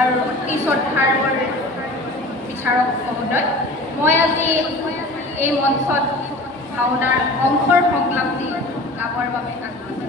আৰু অতি শ্ৰদ্ধাৰ বিচাৰক মহোদয়, মই আজি এই মঞ্চত ভাওনাৰ অংশৰ সংলাপটি গাবৰ বাবে আগ্ৰহী।